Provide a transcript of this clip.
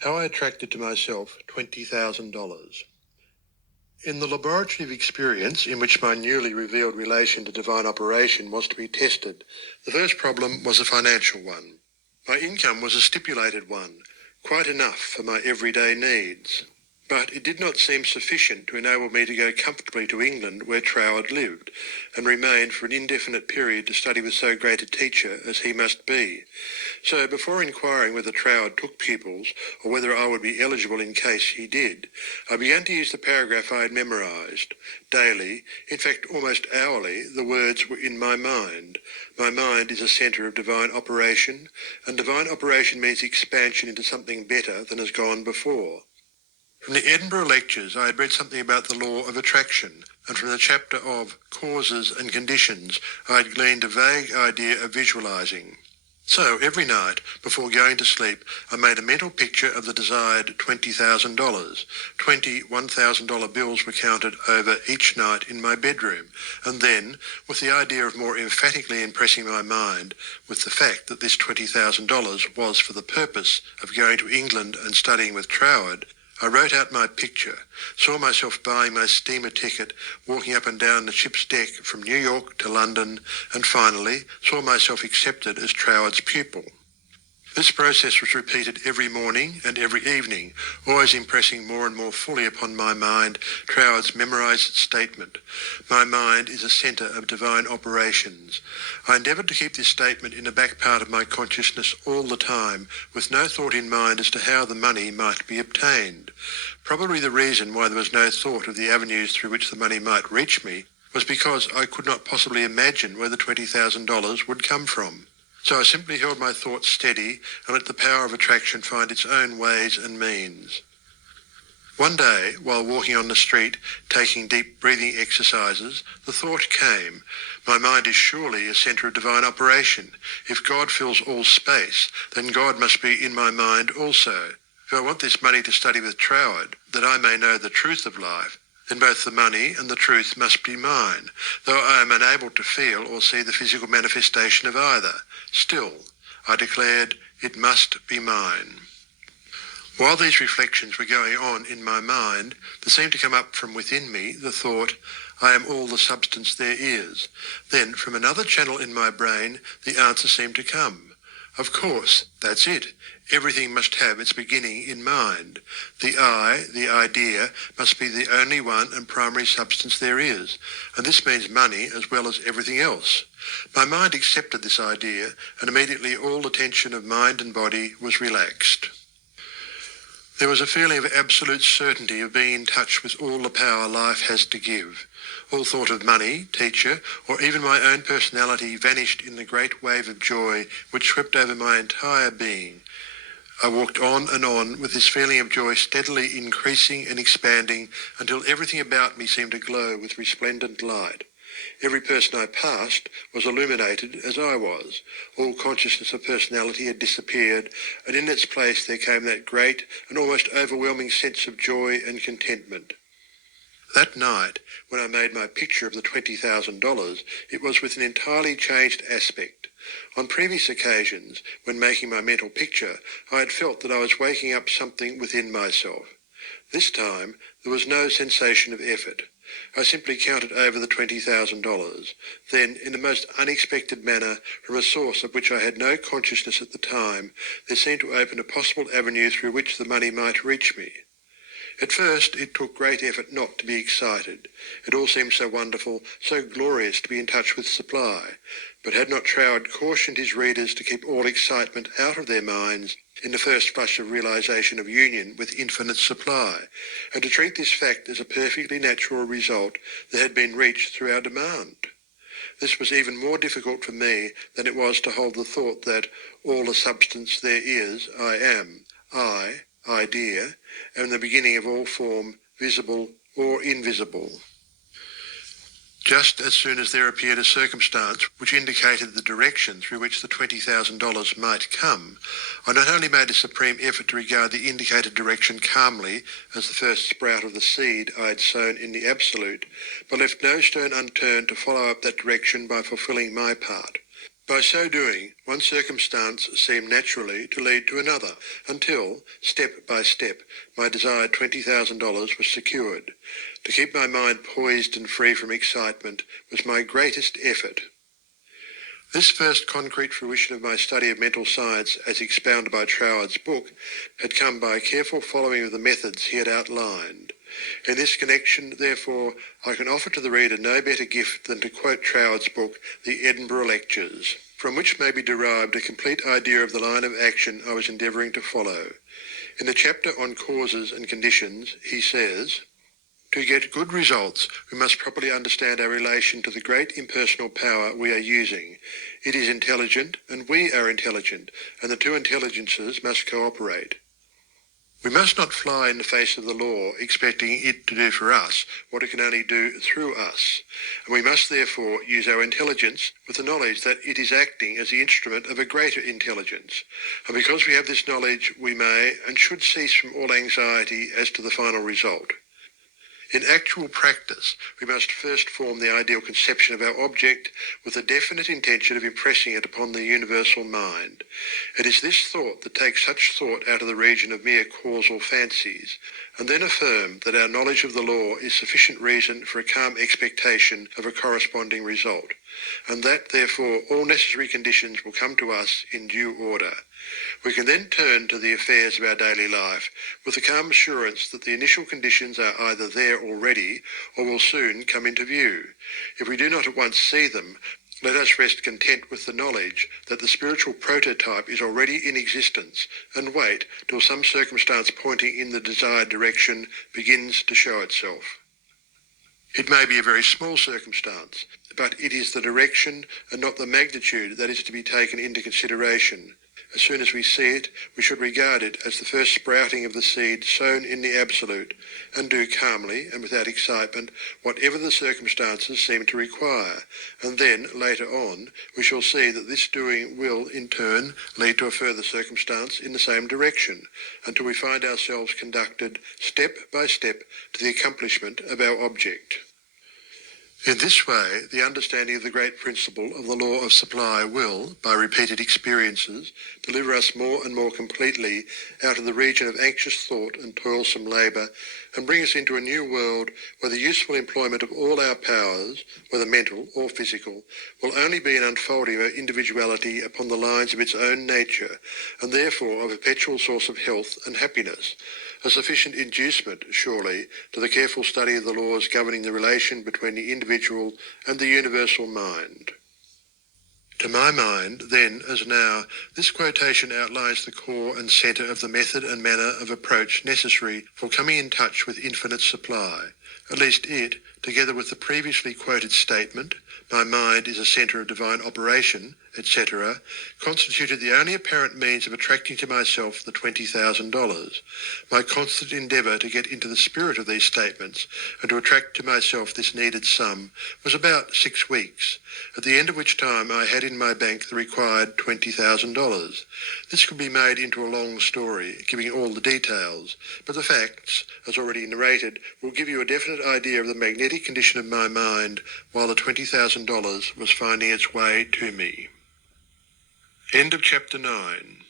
How I attracted to myself $20,000. In the laboratory of experience in which my newly revealed relation to divine operation was to be tested, the first problem was a financial one. My income was a stipulated one, quite enough for my everyday needs. But it did not seem sufficient to enable me to go comfortably to England where Troward lived, and remain for an indefinite period to study with so great a teacher as he must be. So before inquiring whether Troward took pupils, or whether I would be eligible in case he did, I began to use the paragraph I had memorised. Daily, in fact almost hourly, the words were in my mind. My mind is a centre of divine operation, and divine operation means expansion into something better than has gone before. From the Edinburgh lectures I had read something about the law of attraction, and from the chapter of causes and conditions I had gleaned a vague idea of visualising. So every night, before going to sleep, I made a mental picture of the desired $20,000. 20 $1,000 bills were counted over each night in my bedroom, and then, with the idea of more emphatically impressing my mind with the fact that this $20,000 was for the purpose of going to England and studying with Troward, I wrote out my picture, saw myself buying my steamer ticket, walking up and down the ship's deck from New York to London, and finally saw myself accepted as Troward's pupil. This process was repeated every morning and every evening, always impressing more and more fully upon my mind Troward's memorised statement, "My mind is a centre of divine operations." I endeavoured to keep this statement in the back part of my consciousness all the time, with no thought in mind as to how the money might be obtained. Probably the reason why there was no thought of the avenues through which the money might reach me was because I could not possibly imagine where the $20,000 would come from. So I simply held my thoughts steady and let the power of attraction find its own ways and means. One day, while walking on the street, taking deep breathing exercises, the thought came, my mind is surely a centre of divine operation. If God fills all space, then God must be in my mind also. If I want this money to study with Troward, that I may know the truth of life, then both the money and the truth must be mine, though I am unable to feel or see the physical manifestation of either. Still, I declared, it must be mine. While these reflections were going on in my mind, there seemed to come up from within me the thought, I am all the substance there is. Then, from another channel in my brain, the answer seemed to come. Of course, that's it. Everything must have its beginning in mind. The I, the idea, must be the only one and primary substance there is, and this means money as well as everything else. My mind accepted this idea, and immediately all the tension of mind and body was relaxed. There was a feeling of absolute certainty of being in touch with all the power life has to give. All thought of money, teacher, or even my own personality vanished in the great wave of joy which swept over my entire being. I walked on with this feeling of joy steadily increasing and expanding until everything about me seemed to glow with resplendent light. Every person I passed was illuminated as I was. All consciousness of personality had disappeared, and in its place there came that great and almost overwhelming sense of joy and contentment. That night, when I made my picture of the $20,000, it was with an entirely changed aspect. On previous occasions, when making my mental picture, I had felt that I was waking up something within myself. This time, there was no sensation of effort. I simply counted over the $20,000. Then, in the most unexpected manner, from a source of which I had no consciousness at the time, there seemed to open a possible avenue through which the money might reach me. At first, it took great effort not to be excited. It all seemed so wonderful, so glorious to be in touch with supply. But had not Troward cautioned his readers to keep all excitement out of their minds in the first flush of realisation of union with infinite supply, and to treat this fact as a perfectly natural result that had been reached through our demand? This was even more difficult for me than it was to hold the thought that all the substance there is, I am, idea, and the beginning of all form, visible or invisible. Just as soon as there appeared a circumstance which indicated the direction through which the $20,000 might come, I not only made a supreme effort to regard the indicated direction calmly as the first sprout of the seed I had sown in the absolute, but left no stone unturned to follow up that direction by fulfilling my part. By so doing, one circumstance seemed naturally to lead to another, until, step by step, my desired $20,000 was secured. To keep my mind poised and free from excitement was my greatest effort. This first concrete fruition of my study of mental science, as expounded by Troward's book, had come by a careful following of the methods he had outlined. In this connection, therefore, I can offer to the reader no better gift than to quote Troward's book, The Edinburgh Lectures, from which may be derived a complete idea of the line of action I was endeavouring to follow. In the chapter on causes and conditions, he says, "To get good results, we must properly understand our relation to the great impersonal power we are using. It is intelligent, and we are intelligent, and the two intelligences must cooperate. We must not fly in the face of the law, expecting it to do for us what it can only do through us, and we must therefore use our intelligence with the knowledge that it is acting as the instrument of a greater intelligence. And because we have this knowledge, we may and should cease from all anxiety as to the final result. In actual practice, we must first form the ideal conception of our object with the definite intention of impressing it upon the universal mind. It is this thought that takes such thought out of the region of mere causal fancies, and then affirm that our knowledge of the law is sufficient reason for a calm expectation of a corresponding result, and that, therefore, all necessary conditions will come to us in due order. We can then turn to the affairs of our daily life with the calm assurance that the initial conditions are either there already or will soon come into view. If we do not at once see them, let us rest content with the knowledge that the spiritual prototype is already in existence and wait till some circumstance pointing in the desired direction begins to show itself. It may be a very small circumstance, but it is the direction and not the magnitude that is to be taken into consideration. As soon as we see it, we should regard it as the first sprouting of the seed sown in the absolute, and do calmly and without excitement whatever the circumstances seem to require. And then, later on, we shall see that this doing will, in turn, lead to a further circumstance in the same direction, until we find ourselves conducted step by step to the accomplishment of our object. In this way, the understanding of the great principle of the law of supply will, by repeated experiences, deliver us more and more completely out of the region of anxious thought and toilsome labour, and bring us into a new world where the useful employment of all our powers, whether mental or physical, will only be an unfolding of individuality upon the lines of its own nature, and therefore a perpetual source of health and happiness, a sufficient inducement, surely, to the careful study of the laws governing the relation between the individual and the universal mind. To my mind, then as now, this quotation outlines the core and centre of the method and manner of approach necessary for coming in touch with infinite supply. At least it, together with the previously quoted statement, "My mind is a centre of divine operation," etc., constituted the only apparent means of attracting to myself the $20,000. My constant endeavour to get into the spirit of these statements and to attract to myself this needed sum was about 6 weeks, at the end of which time I had in my bank the required $20,000. This could be made into a long story, giving all the details, but the facts, as already narrated, will give you a definite idea of the magnetic condition of my mind while the $20,000 was finding its way to me. End of chapter 9.